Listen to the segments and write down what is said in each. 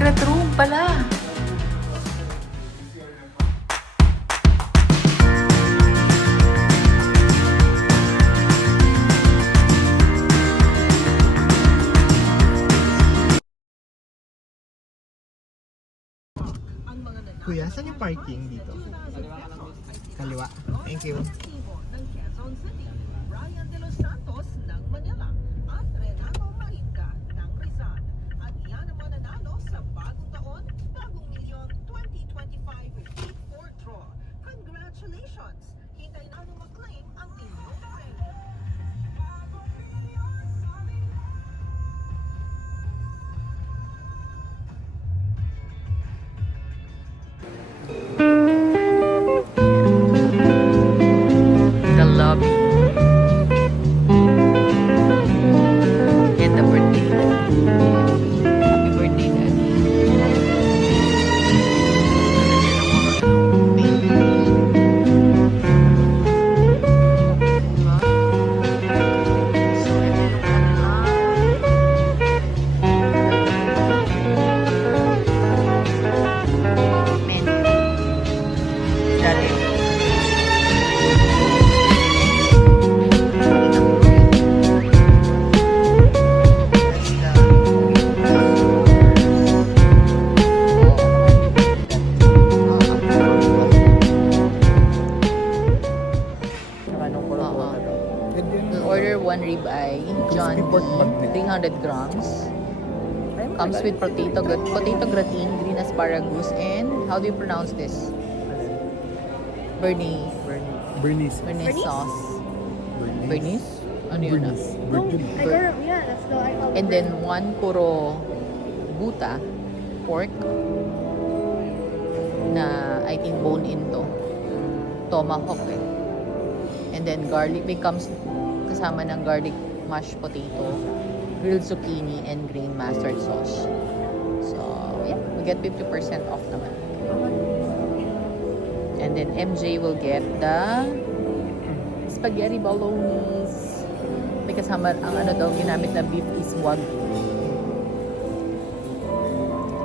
secret room pala. Kuya, saan yung parking dito? Kaliwa. Thank you. ng Quezon City, Ryan De Los Santos ng Manila, at Renato Mahinka ng Rizal. At iyan ang mananalo sa bagong taon, bagong milyon 2025 Ford Draw. Congratulations! Hintay na mag-claim ang inyong premyo. The lobby. And the birthday. Happy birthday, Daddy. We'll order one ribeye, John D, 300 grams. Comes with potato gratin, green asparagus, and how do you pronounce this? Bernice. Bernice. Bernice sauce. Bernice? Ano yun? Bernice. No, I don't, yeah, that's the I call it And then one puro buta, pork, na I think bone into. Tomahawk eh. And then garlic becomes kasama ng garlic mashed potato, grilled zucchini, and green mustard sauce. So, yeah, we get 50% off naman. And then MJ will get the spaghetti bolognese. May kasama ang ano daw ginamit na beef is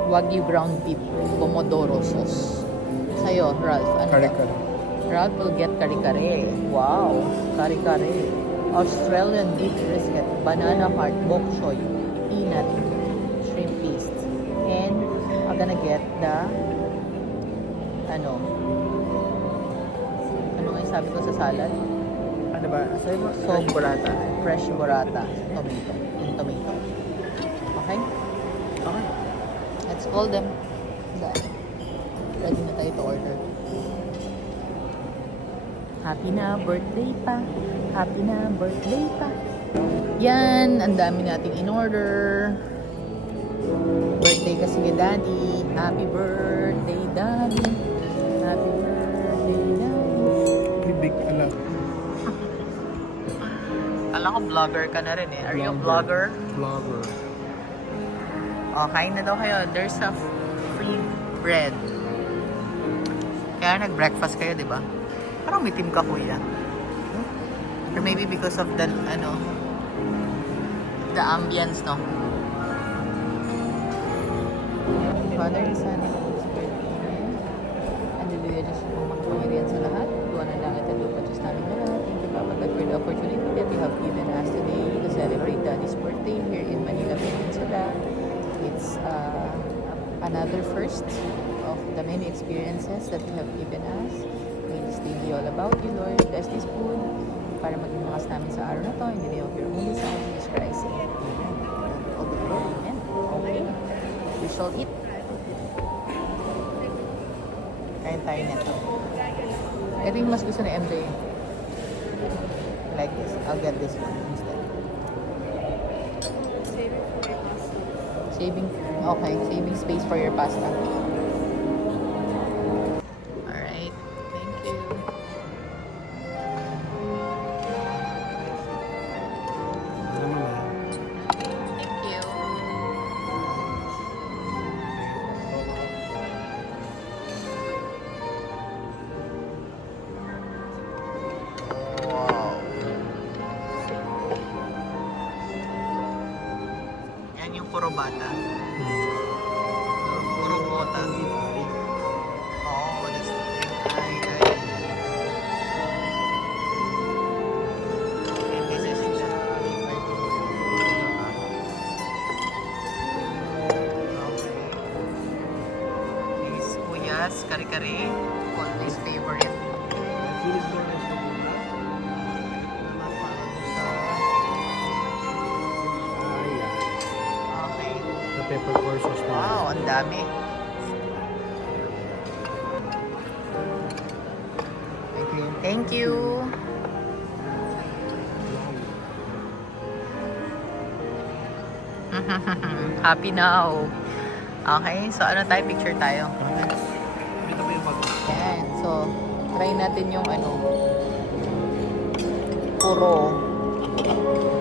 Wagyu ground beef, pomodoro sauce. Sa'yo, Ralph, ano daw? Kare-kare. Ralph will get kare-kare. Wow, kare-kare. Australian beef brisket, banana heart, bok choy, peanut, shrimp paste. And I'm gonna get the ano nga yung sabi ko sa salad? Ano ba? Sa'yo mo? So, burrata. Fresh burrata. Tomato. Yung tomato. Okay? Okay. Let's call them. Ready na tayo to order. Happy na birthday pa. Happy na birthday pa. Yan. Ang dami nating in order. Birthday kasi ni Daddy. Happy birthday, Daddy. Happy birthday, Daddy. Big alam. Alam ko vlogger ka na rin eh. Are you a vlogger? Vlogger. Oh, kain na daw kayo. There's a free bread. Kaya nag-breakfast kayo, di ba? Parang may team ka, kuya. Or maybe because of the, the ambience, no? Father, Son, and Holy Spirit, Amen. Hallelujah, Diyos po, makapangyarihan sa lahat. Tuwa na langit at lupa, Diyos namin na lahat. Thank you, Papa God, for the opportunity that you have given us today to celebrate Daddy's birthday here in Manila Peninsula. It's another first of the many experiences that you have given us. May this day be all about you, Lord. Bless this food para maging makas namin sa araw na to. In the name of your only Son, Jesus Christ. Amen. All the glory. Amen. Okay. We shall eat. Kain tayo nito. Ito yung mas gusto ni MJ. Like this. I'll get this one instead. Saving, okay, saving space for your pasta. Alright, thank you. Thank you. Wow. Yan yung puro bata. Yes, kare-kare. Always favorite. Philip Morris na po ba? Ayan. Okay. The peppercorn sauce na. Wow, ang dami. Thank you. Thank you. Happy now. Okay, so ano tayo? Picture tayo. Dito po yung bag. Yan. So, try natin yung ano. Puro.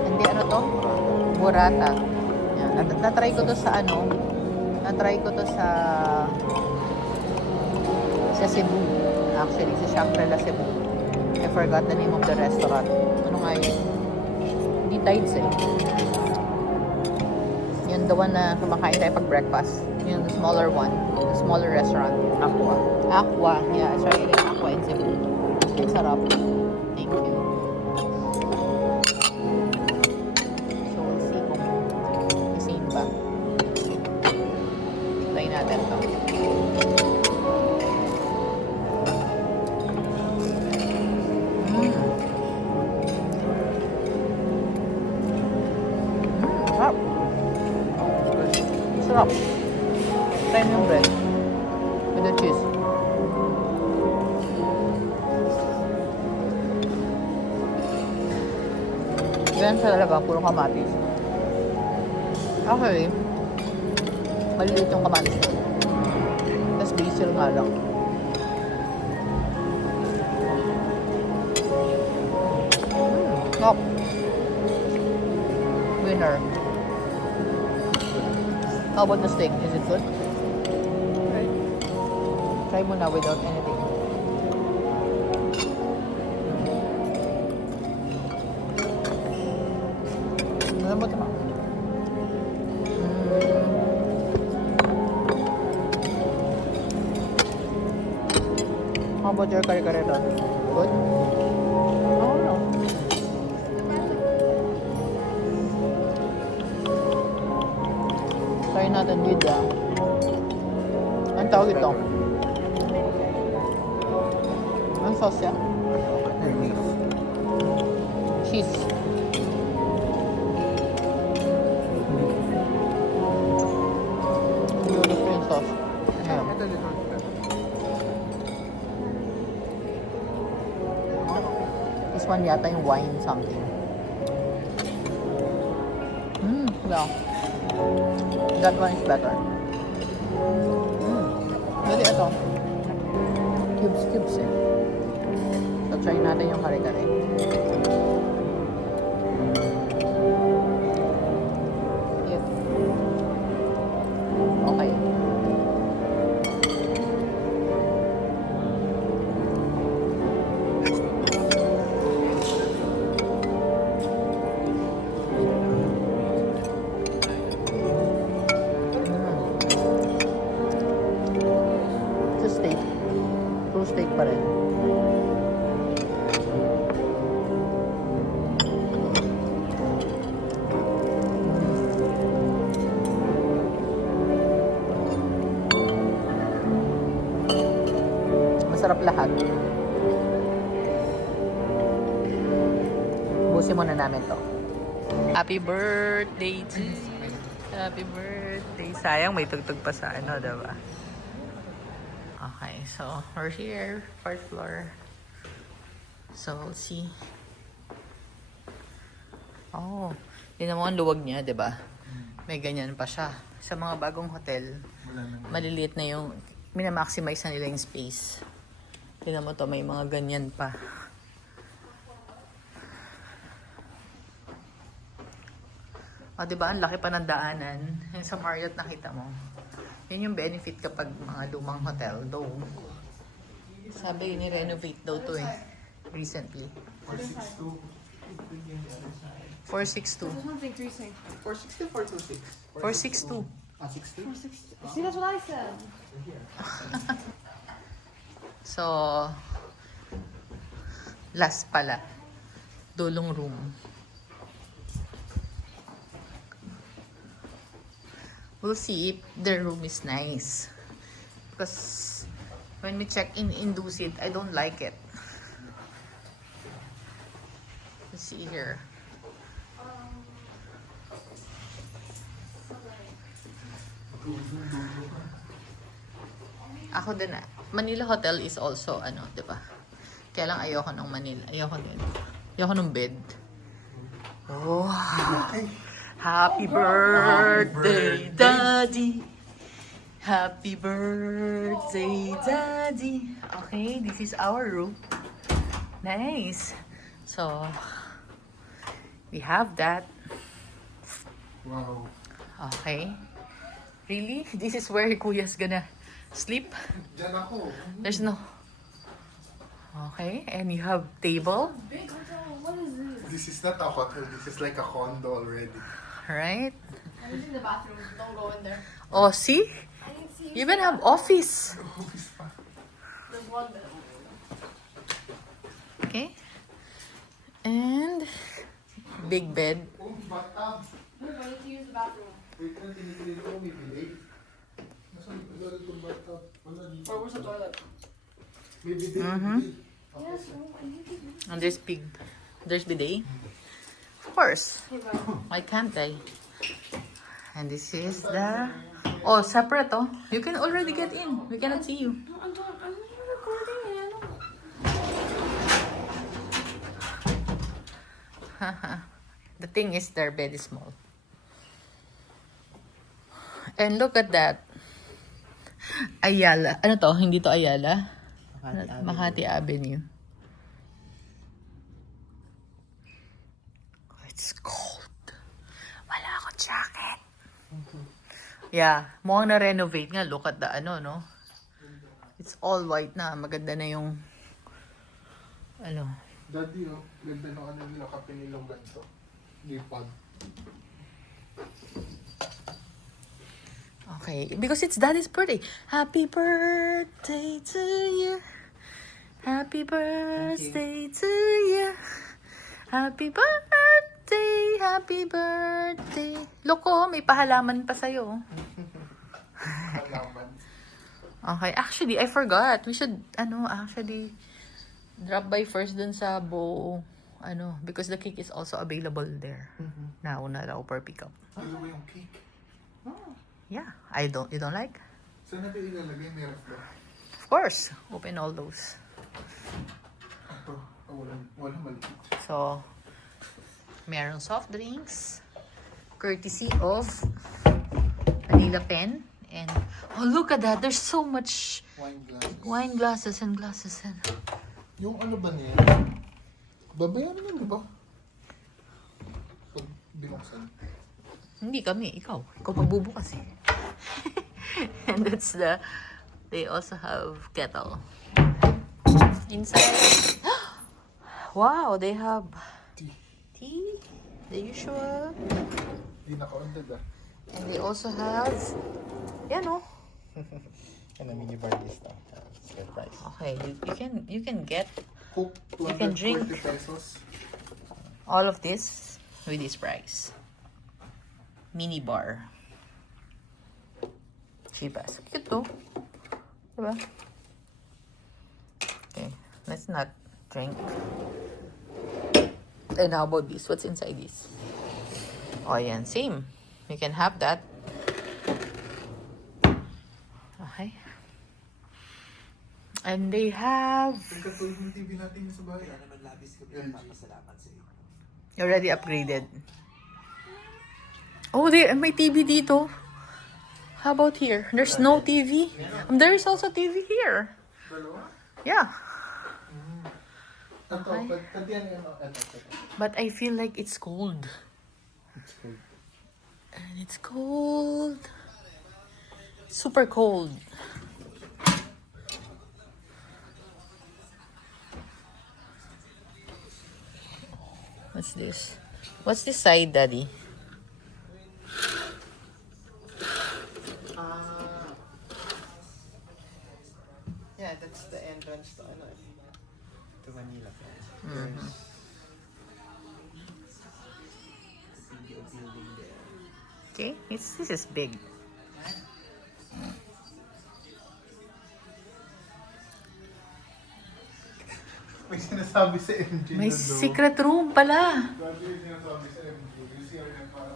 Hindi, ano to? Burrata. Yan. Natry ko to sa ano. Natry ko to sa Cebu. Actually, sa Shangri-La Cebu. I forgot the name of the restaurant. Ano nga yun? Hindi Tides eh. Yun, the one na kumakain tayo pag breakfast. Yung smaller one. The smaller restaurant. Aqua. Aqua. Yeah, sorry. Aqua in Cebu. Ang sarap. Thank you. So, we'll see kung the same ba. Try natin to. Sarap. Sarap. Try mo yung bread. With the cheese. Ganyan siya talaga, puro kamatis. Actually, maliliit yung kamatis ko. Tapos basil nga lang. Stop. Winner. How about the steak? Is it good? Try mo na without anything. Malambot naman. How about your kare-kare doon? Good? Oh, no. Try natin with ang tawag ito? Anong sauce yan? Cheese. Beautiful yung sauce. Ayan. Ito dito. This one yata yung wine something. Yeah. That one is better. Hindi ito. Cubes eh. So, try natin yung kare-kare. Yep. Okay. It's a steak. Full steak pa rin. Masarap lahat. Busin muna namin to. Happy birthday to Happy birthday. Sayang may tugtog pa sa ano, diba? Okay, so we're here, 4th floor. So we'll see. Oh, tingnan mo ang luwag niya, diba? May ganyan pa siya. Sa mga bagong hotel, maliliit na yung, minamaximize na nila yung space. Tingnan mo to, may mga ganyan pa. O, diba? Ang laki pa ng daanan. Yung sa Marriott nakita mo. Yan yung benefit kapag mga lumang hotel. Though, sabi ni-renovate daw to eh. Recently. 462. There's something 360. 460 426? 462. 460? See, that's what I said. So, last pala. Dulong room. We'll see if the room is nice. Because When we check in Dusit, I don't like it. Let's see here. Ako din, Manila Hotel is also, di ba? Kaya lang ayoko ng Manila. Ayoko din. Ayoko ng bed. Oh, happy birthday, Daddy. Happy birthday, Daddy. Okay, this is our room. Nice. So, we have that. Wow. Okay. Really? This is where Kuya's gonna sleep? Diyan ako. There's no... Okay, and you have table, Big hotel. What is this? This is not a hotel. This is like a condo already. right? I'm using the bathroom. Don't go in there. Oh, see? I need to You even have office. There's one bed. Okay. And big bed. Oh, bathtub. Move, I need to use the bathroom. Wait lang, tinitigil ko. May bidet. Nasaan yung bathtub? Wala dito. Or where's the toilet? May bidet. Mhm. Yes, oh, I need to use And there's bidet. Of course. Hey, bye. Why can't I? And this is the... Oh, separate oh. You can already get in. We cannot see you. No, I'm not recording it. The thing is, their bed is small. And look at that. Ayala. Ano to? Hindi to Ayala? Makati Avenue. It's cold. Wala akong jacket. Yeah. Mukhang na-renovate nga. Look at the no? It's all white na. Maganda na yung Daddy, oh. Ganda ng nila kape nilang ganito. Lipad. Okay, because it's Daddy's birthday. Happy birthday to you. Happy birthday to you. Happy birthday, happy birthday. Loko, may pahalaman pa sa'yo. Halaman. Okay, actually, I forgot. We should, actually, drop by first dun sa Bo, because the cake is also available there. Nauna daw per pickup. Ano ba yung cake? Yeah, you don't like? Saan natin ilalagay? May ref ba? Of course, open all those. Ito. Walang maliit. So, meron soft drinks, courtesy of Manila Pen. And, oh, look at that. There's so much Wine glasses. wine glasses and. Yung ano ba niya? Babayaran lang, di ba? Pag binuksan. Hindi kami, ikaw. Ikaw magbubukas eh. And that's they also have kettle. Inside, wow, they have tea, the usual. Di naka-ondad ah. And they also have, Ano, minibar list ah. Fair price. Okay, you can get Coke, You can drink. 240 pesos. all of this with this price. Mini bar. Cheapest. Cute to. Diba? Okay, let's not drink. And how about this? What's inside this? Oh, yan. Same. You can have that. Okay. And they have... Yung katulad ng TV natin sa bahay. LG. You already upgraded. Oh, may TV dito. How about here? There's no TV. There is also TV here. Dalawa? Yeah. Ito, Okay. pagkatiyan yun. Ito. But I feel like it's cold. It's cool. And it's cold. Super cold. What's this? What's this side, Daddy? Yeah, that's the entrance to to Manila. Okay, this is big. May sinasabi sa MJ May na daw. secret room pala. Grabe yung sinasabi sa MJ. Yung CR na para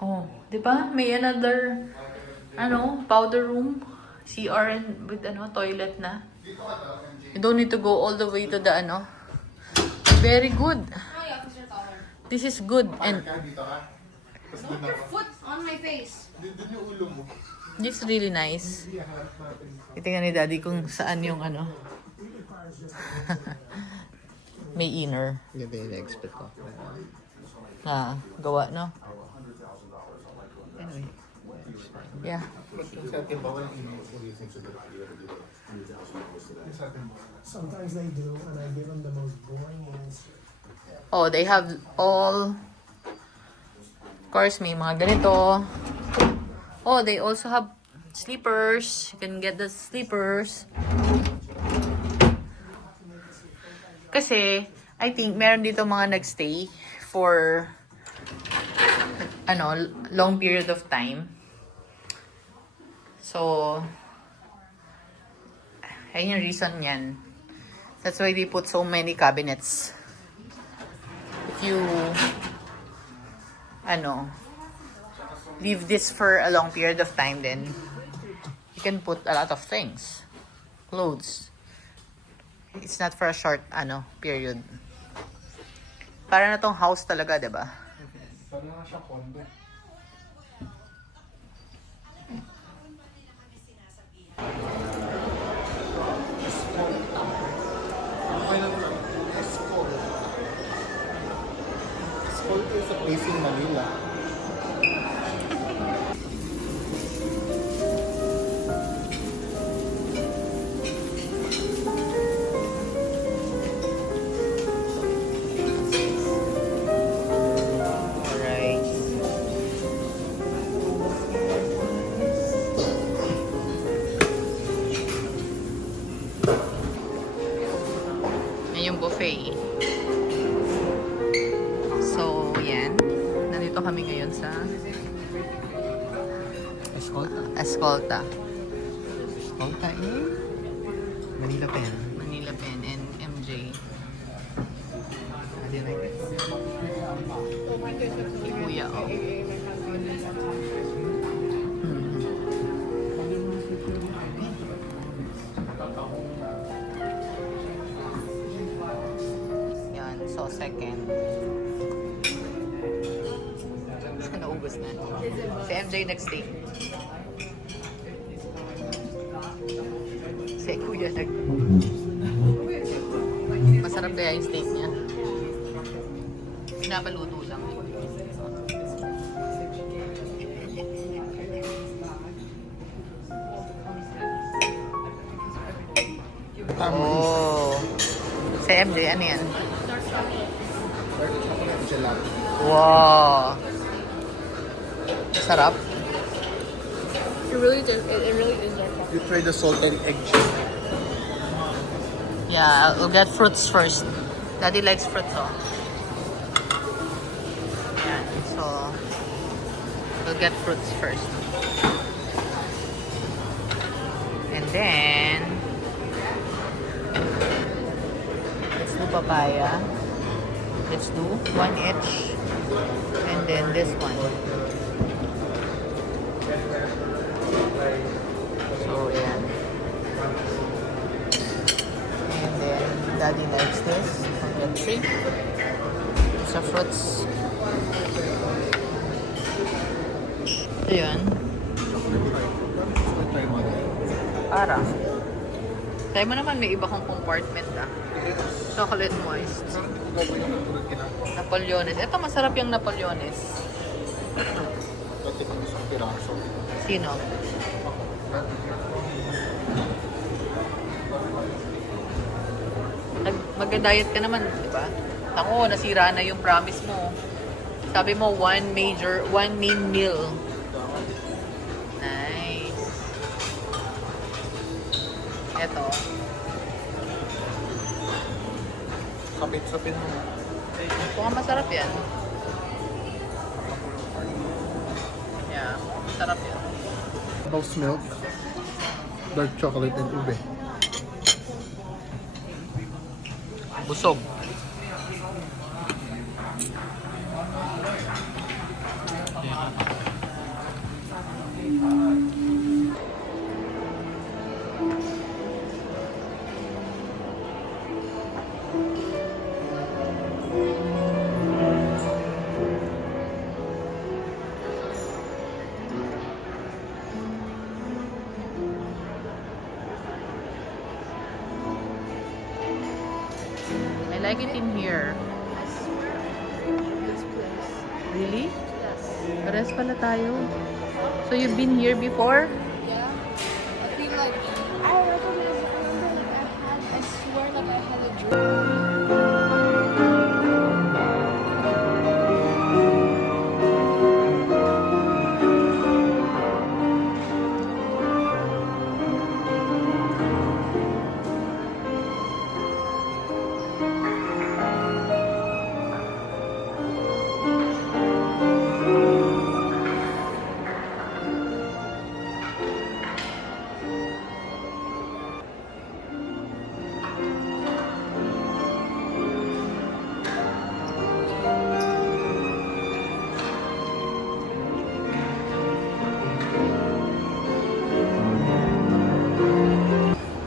Oh, di ba? May another, powder room. CR and with, toilet na. Dito ka daw, MJ. You don't need to go all the way to the, Very good. Oh yeah, because you're taller. This is good. And And dito ka. Tapos Put doon your ako. foot on my face. Doon yung ulo mo. this is really nice. Hindi, harap natin. Itingnan ni Daddy kung saan yung, may inner. Ganda yung na-expect ko. Gawa, no? Anyway. Yeah. Sa atin ba walang email sa atin ba? Sometimes they do, and I give them the most boring answer. Oh, they have all. Of course, may mga ganito. Oh, they also have sleepers. You can get the sleepers. Kasi, I think, meron dito mga nagstay for, long period of time. So, ayun yung reason yan. That's why they put so many cabinets. If you, leave this for a long period of time, then you can put a lot of things. Clothes. It's not for a short, period. Para na tong house talaga, diba? Para nga siya condo. Escort is a place in Manila. Alright. Yan yung buffet. So, yan. Nandito kami ngayon sa Escolta? Escolta. Escolta in Manila Pen. Manila Pen and MJ. How do you like it? Si Kuya, oh. Yan, so second. Naubos na. Si MJ next day. Si Kuya nag... Masarap kaya yung steak niya. Pinapaluto lang. Oh. Si MJ, ano yan? Dark chocolate gelato. Wow. Sarap. It really is our fault. You try the salted egg chip. Yeah, we'll get fruits first. Daddy likes fruits, oh. Yan, so we'll get fruits first. And then let's do papaya. Let's do one each. And then this one. So, yan. And then, Daddy likes this. I'll get 3. Sa fruits. Ayun. Try mo na. Para. Tayo mo naman, may iba kong compartment, Chocolate moist. Napoleones. Ito, masarap yung Napoleones. Pati kung isang piraso. Sino? Mag-diet ka naman, di ba? Ako, nasira na yung promise mo. Sabi mo, one main meal. Nice. Eto. Kapit-sapin mo. Mukhang masarap yan. Yeah, masarap yan. Mouse milk, dark chocolate, and ube. Busog. I like it in here. I swear, this place. Really? Yes. Pares pala tayo. So you've been here before? Yeah. I feel like I recognize it. I remember, like I swear, like I had a dream.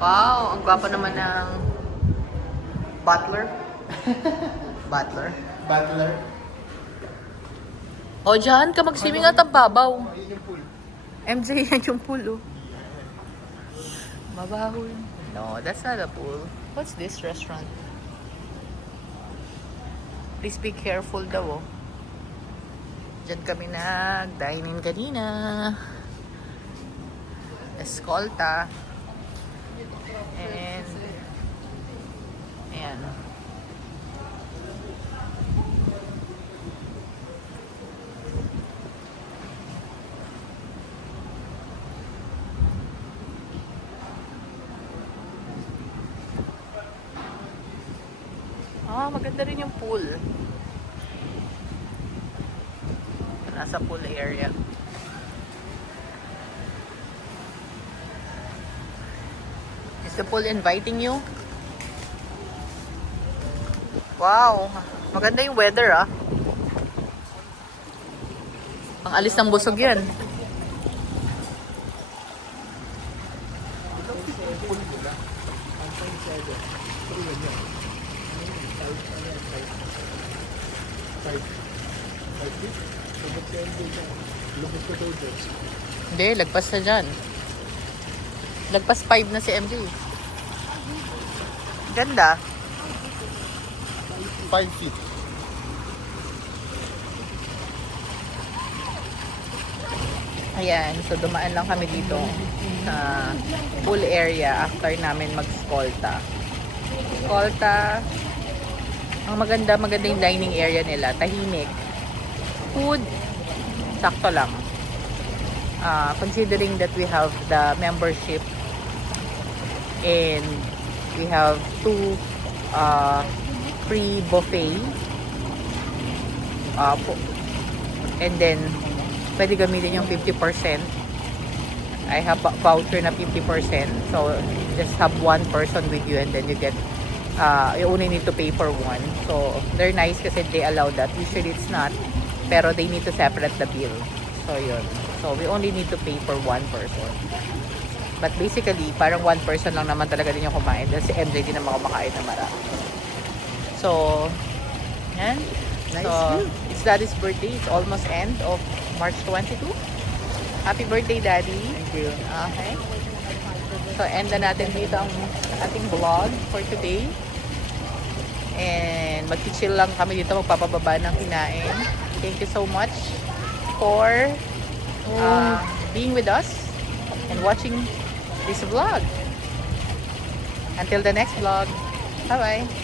Wow, ang gwapo naman ng butler. Butler. Butler. O, dyan ka mag-swimming at ang babaw. Ayun yung pool. MJ, yan yung pool, oh. Mabaho yun. No, that's not a pool. What's this restaurant? Please be careful daw, oh. Diyan kami nag-dine-in kanina. Escolta. And ayan. Maganda rin yung pool. Nasa pool area. Is the pool inviting you? Wow, maganda yung weather, ah. Ang alis ng busog yan. Hindi, lagpas na dyan. Lagpas 5 na si MJ. Ganda. 5 feet. Ayan, so dumaan lang kami dito sa pool area after namin mag-Escolta. Escolta, ang maganda yung dining area nila, tahimik. Food, sakto lang. Considering that we have the membership and we have 2 free buffet and then pwede gamitin yung 50%. I have a voucher na 50%, so just have one person with you and then you get you only need to pay for one. So they're nice kasi they allow that. Usually it's not, pero they need to separate the bill. So yun, so we only need to pay for one person. But basically parang one person lang naman talaga din yung kumain dahil si MJ din naman kumakain na marami. So yan. Nice So view. it's Daddy's birthday. It's almost end of March 22. Happy birthday, Daddy. Thank you. Okay. So end na natin dito ang ating vlog for today. And mag-chill lang kami dito, magpapababa ng kinain. Thank you so much for being with us and watching this vlog. Until the next vlog. Bye-bye.